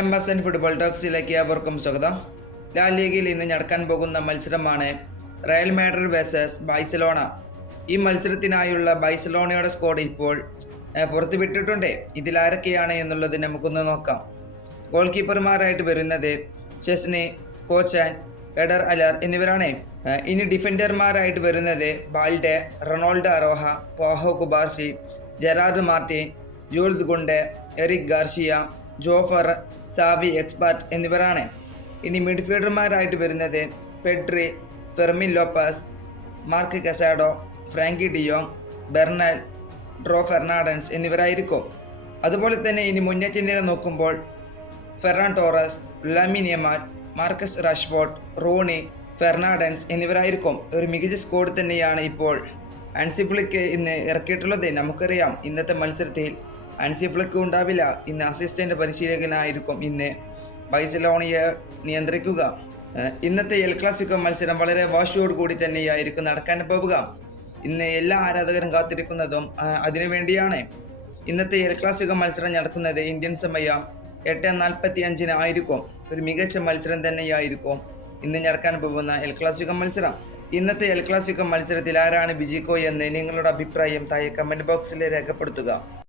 M S N football ടോക്സിലേക്ക് ഏവർക്കും സ്വാഗതം. ലാ ലീഗിൽ ഇന്ന് നടക്കാൻ പോകുന്ന മത്സരമാണ് റയൽ മാഡ്രിഡ് വേഴ്സസ് ബൈസലോണ ഈ മത്സരത്തിനായുള്ള ബൈസലോണയുടെ സ്കോഡ് ഇപ്പോൾ പുറത്തുവിട്ടിട്ടുണ്ട്. ഇതിൽ ആരൊക്കെയാണ് എന്നുള്ളത് നമുക്കൊന്ന് നോക്കാം. ഗോൾ കീപ്പർമാരായിട്ട് വരുന്നത് ഷെസ്നി കോച്ചാൻ എഡർ അലർ എന്നിവരാണ്. ഇനി ഡിഫൻഡർമാരായിട്ട് വരുന്നത് Balde Ronaldo Araujo Pau Cubarsi Gerard Martin Jules Kounde Eric Garcia Jofre Xavi Espart എന്നിവരാണ്. ഇനി മിഡ്ഫീൽഡർമാരായിട്ട് വരുന്നത് Pedri Fermin Lopez Marc Casado Frenkie de Jong Bernal Dro Fernandez എന്നിവരായിരിക്കും. അതുപോലെ തന്നെ ഇനി മുന്നേറ്റ നില നോക്കുമ്പോൾ Ferran Torres Lamine Yamal Marcus Rashford Roony Fernandez എന്നിവരായിരിക്കും. ഒരു മികച്ച സ്കോഡ് തന്നെയാണ് ഇപ്പോൾ അൻസിഫ്ലിക്ക് ഇന്ന് ഇറക്കിയിട്ടുള്ളത്. നമുക്കറിയാം ഇന്നത്തെ മത്സരത്തിൽ അൻസിഫ്ലിക്ക് ഉണ്ടാവില്ല. ഇന്ന് അസിസ്റ്റന്റ് പരിശീലകനായിരിക്കും ഇന്ന്. ബൈസലോണിയെ നിയന്ത്രിക്കുക. ഇന്നത്തെ എൽ ക്ലാസിക്കോ മത്സരം വളരെ വാഷിയോട് കൂടി തന്നെയായിരിക്കും നടക്കാൻ പോവുക. ഇന്ന് എല്ലാ ആരാധകരും കാത്തിരിക്കുന്നതും അതിനുവേണ്ടിയാണ് അതിനു വേണ്ടിയാണ്. ഇന്നത്തെ എൽ ക്ലാസിക്കോ മത്സരം നടക്കുന്നത് ഇന്ത്യൻ സമയം എട്ട് നാൽപ്പത്തി അഞ്ചിന് ആയിരിക്കും. ഒരു മികച്ച മത്സരം തന്നെയായിരിക്കും ഇന്ന് നടക്കാൻ പോകുന്ന എൽ ക്ലാസിക്കോ മത്സരം. ഇന്നത്തെ എൽ ക്ലാസിക്കോ മത്സരത്തിൽ ആരാണ് വിജയിക്കോ എന്ന് നിങ്ങളുടെ അഭിപ്രായം താഴെ കമന്റ് ബോക്സിൽ രേഖപ്പെടുത്തുക.